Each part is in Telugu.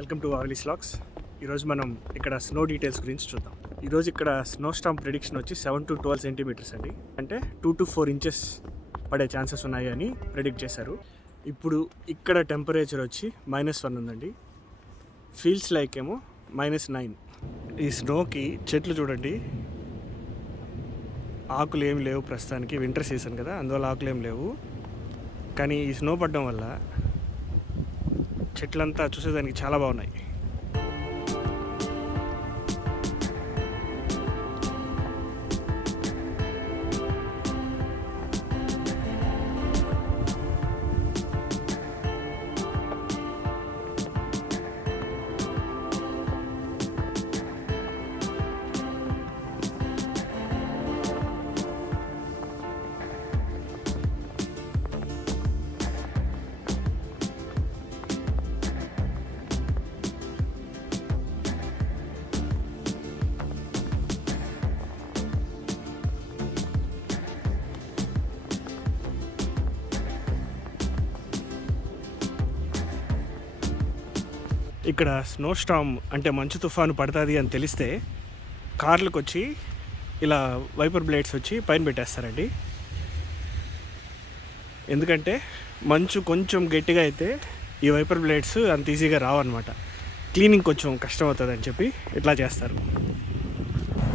Welcome to Vavili vlogs. ఈరోజు మనం ఇక్కడ స్నో డీటెయిల్స్ గురించి చూద్దాం. ఈరోజు ఇక్కడ స్నో స్టామ్ ప్రిడిక్షన్ వచ్చి 7 to 12 సెంటీమీటర్స్ అండి. అంటే 2 to 4 ఇంచెస్ పడే ఛాన్సెస్ ఉన్నాయి అని ప్రిడిక్ట్ చేశారు. ఇప్పుడు ఇక్కడ టెంపరేచర్ వచ్చి -1 ఉందండి. ఫీల్స్ లైక్ ఏమో -9. ఈ స్నోకి చెట్లు చూడండి, ఆకులు ఏమి లేవు ప్రస్తుతానికి. వింటర్ సీజన్ కదా, అందువల్ల ఆకులు ఏమి లేవు. కానీ ఈ స్నో పడడం వల్ల చెట్లంతా చూసేదానికి చాలా బాగున్నాయి. ఇక్కడ స్నో స్టామ్ అంటే మంచు తుఫాను పడుతుంది అని తెలిస్తే కార్లకు వచ్చి ఇలా వైపర్ బ్లేడ్స్ వచ్చి పైన పెట్టేస్తారండి. ఎందుకంటే మంచు కొంచెం గట్టిగా అయితే ఈ వైపర్ బ్లేడ్స్ అంత ఈజీగా రావన్నమాట. క్లీనింగ్ కొంచెం కష్టం అవుతుంది అని చెప్పి ఇట్లా చేస్తారు.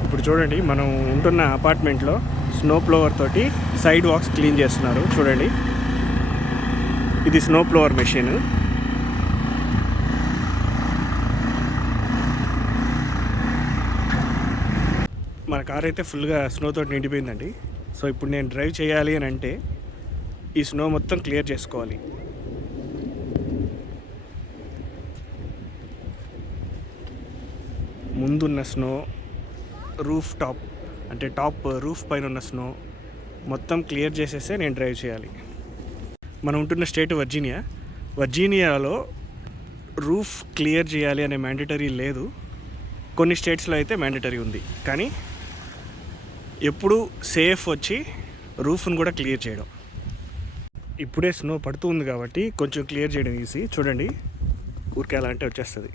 ఇప్పుడు చూడండి, మనం ఉంటున్న అపార్ట్మెంట్లో స్నో ప్లోవర్ తోటి సైడ్ వాక్స్ క్లీన్ చేస్తున్నారు. చూడండి, ఇది స్నో ప్లోవర్ మెషిన్. మన కార్ అయితే ఫుల్గా స్నోతో నిండిపోయిందండి. సో ఇప్పుడు నేను డ్రైవ్ చేయాలి అని అంటే ఈ స్నో మొత్తం క్లియర్ చేసుకోవాలి. ముందున్న స్నో, రూఫ్ టాప్ అంటే టాప్ రూఫ్ పైన ఉన్న స్నో మొత్తం క్లియర్ చేసేస్తే నేను డ్రైవ్ చేయాలి. మనం ఉంటున్న స్టేట్ వర్జీనియాలో రూఫ్ క్లియర్ చేయాలి అనే మ్యాండేటరీ లేదు. కొన్ని స్టేట్స్లో అయితే మ్యాండేటరీ ఉంది. కానీ ఎప్పుడు సేఫ్ వచ్చి రూఫ్ను కూడా క్లియర్ చేయడం. ఇప్పుడే స్నో పడుతూ ఉంది కాబట్టి కొంచెం క్లియర్ చేయడం ఈజీ. చూడండి, ఊరికే అలా అంటే వచ్చేస్తుంది.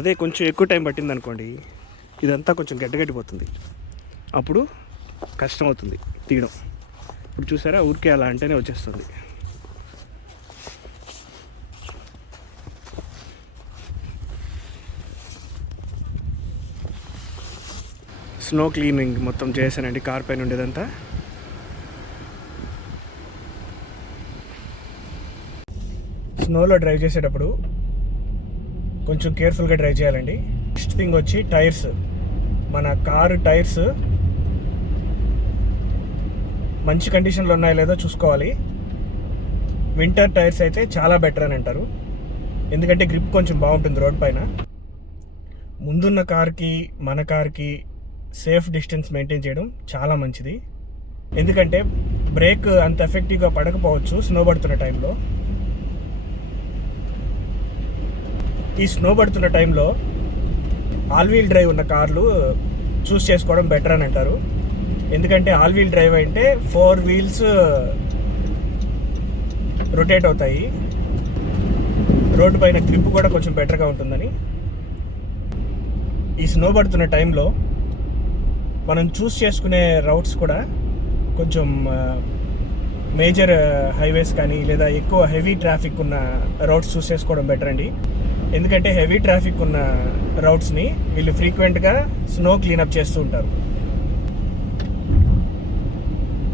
అదే కొంచెం ఎక్కువ టైం పట్టింది అనుకోండి, ఇదంతా కొంచెం గడ్డగట్టిపోతుంది. అప్పుడు కష్టం అవుతుంది తీయడం. ఇప్పుడు చూసారా, ఊరికే అలా అంటేనే వచ్చేస్తుంది. స్నో క్లీనింగ్ మొత్తం చేశానండి కార్ పైన ఉండేదంతా. స్నోలో డ్రైవ్ చేసేటప్పుడు కొంచెం కేర్ఫుల్గా డ్రైవ్ చేయాలండి. నెక్స్ట్ థింగ్ వచ్చి టైర్స్. మన కారు టైర్స్ మంచి కండిషన్లో ఉన్నాయో లేదో చూసుకోవాలి. వింటర్ టైర్స్ అయితే చాలా బెటర్ అని అంటారు, ఎందుకంటే గ్రిప్ కొంచెం బాగుంటుంది రోడ్ పైన. ముందున్న కార్కి మన కార్కి సేఫ్ డిస్టెన్స్ మెయింటైన్ చేయడం చాలా మంచిది. ఎందుకంటే బ్రేక్ అంత ఎఫెక్టివ్గా పడకపోవచ్చు స్నో పడుతున్న టైంలో. ఈ స్నో పడుతున్న టైంలో ఆల్ వీల్ డ్రైవ్ ఉన్న కార్లు చూస్ చేసుకోవడం బెటర్ అని అంటారు. ఎందుకంటే ఆల్ వీల్ డ్రైవ్ అంటే 4 వీల్స్ రొటేట్ అవుతాయి, రోడ్డు పైన గ్రిప్ కూడా కొంచెం బెటర్గా ఉంటుందని. ఈ స్నో పడుతున్న టైంలో మనం చూస్ చేసుకునే రౌట్స్ కూడా కొంచెం మేజర్ హైవేస్ కానీ లేదా ఎక్కువ హెవీ ట్రాఫిక్ ఉన్న రౌట్స్ చూస్ చేసుకోవడం బెటర్ అండి. ఎందుకంటే హెవీ ట్రాఫిక్ ఉన్న రౌట్స్ని వీళ్ళు ఫ్రీక్వెంట్గా స్నో క్లీనప్ చేస్తూ ఉంటారు.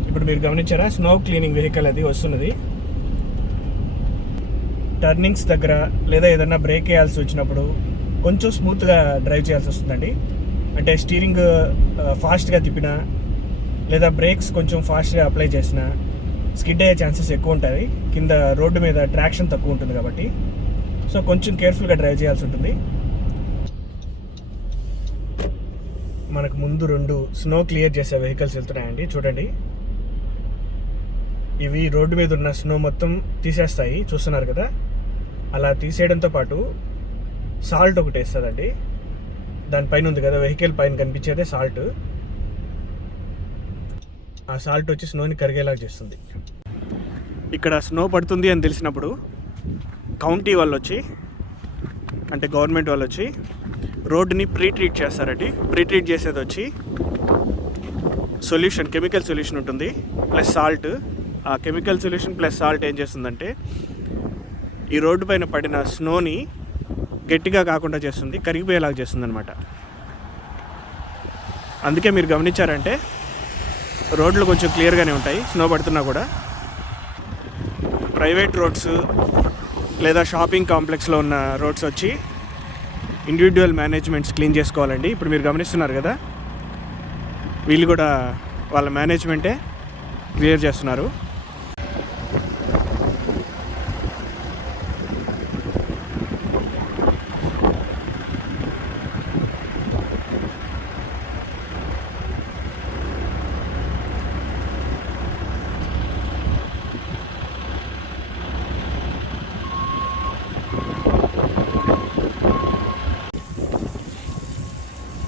ఇప్పుడు మీరు గమనించారా, స్నో క్లీనింగ్ వెహికల్ అది వస్తున్నది. టర్నింగ్స్ దగ్గర లేదా ఏదైనా బ్రేక్ వేయాల్సి వచ్చినప్పుడు కొంచెం స్మూత్గా డ్రైవ్ చేయాల్సి వస్తుందండి. అంటే స్టీరింగ్ ఫాస్ట్గా తిప్పినా లేదా బ్రేక్స్ కొంచెం ఫాస్ట్గా అప్లై చేసినా స్కిడ్ అయ్యే ఛాన్సెస్ ఎక్కువ ఉంటాయి. కింద రోడ్డు మీద ట్రాక్షన్ తక్కువ ఉంటుంది కాబట్టి. సో కొంచెం కేర్ఫుల్గా డ్రైవ్ చేయాల్సి ఉంటుంది. మనకు ముందు 2 స్నో క్లియర్ చేసే వెహికల్స్ వెళ్తున్నాయండి. చూడండి, ఇవి రోడ్డు మీద ఉన్న స్నో మొత్తం తీసేస్తాయి, చూస్తున్నారు కదా. అలా తీసేయడంతో పాటు సాల్ట్ ఒకటి వేస్తుందండి. దానిపైన ఉంది కదా, వెహికల్ పైన కనిపించేదే సాల్ట్. ఆ సాల్ట్ వచ్చి స్నోని కరిగేలాగా చేస్తుంది. ఇక్కడ స్నో పడుతుంది అని తెలిసినప్పుడు కౌంటీ వాళ్ళు వచ్చి, అంటే గవర్నమెంట్ వాళ్ళు వచ్చి రోడ్డుని ట్రీట్ చేస్తారండి. ట్రీట్ చేసేది వచ్చి సొల్యూషన్, కెమికల్ సొల్యూషన్ ఉంటుంది ప్లస్ సాల్ట్. ఆ కెమికల్ సొల్యూషన్ ప్లస్ సాల్ట్ ఏం చేస్తుందంటే ఈ రోడ్డు పైన పడిన స్నోని గట్టిగా కాకుండా చేస్తుంది, కరిగిపోయేలాగా చేస్తుంది అనమాట. అందుకే మీరు గమనించారంటే రోడ్లు కొంచెం క్లియర్గానే ఉంటాయి స్నో పడుతున్నా కూడా. ప్రైవేట్ రోడ్స్ లేదా షాపింగ్ కాంప్లెక్స్లో ఉన్న రోడ్స్ వచ్చి ఇండివిజువల్ మేనేజ్మెంట్స్ క్లీన్ చేసుకోవాలండి. ఇప్పుడు మీరు గమనిస్తున్నారు కదా, వీళ్ళు కూడా వాళ్ళ మేనేజ్మెంటే క్లియర్ చేస్తున్నారు.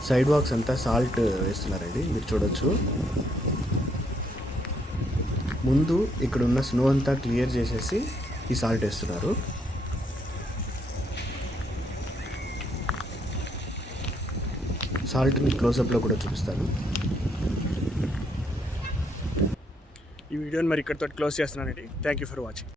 సైడ్ వాక్స్ అంతా సాల్ట్ వేస్తున్నారండి, మీరు చూడొచ్చు. ముందు ఇక్కడ ఉన్న స్నో అంతా క్లియర్ చేసేసి ఈ సాల్ట్ వేస్తున్నారు. సాల్ట్ని క్లోజప్లో కూడా చూపిస్తాను. ఈ వీడియోని మరి ఇక్కడితో క్లోజ్ చేస్తున్నానండి. Thank you for watching.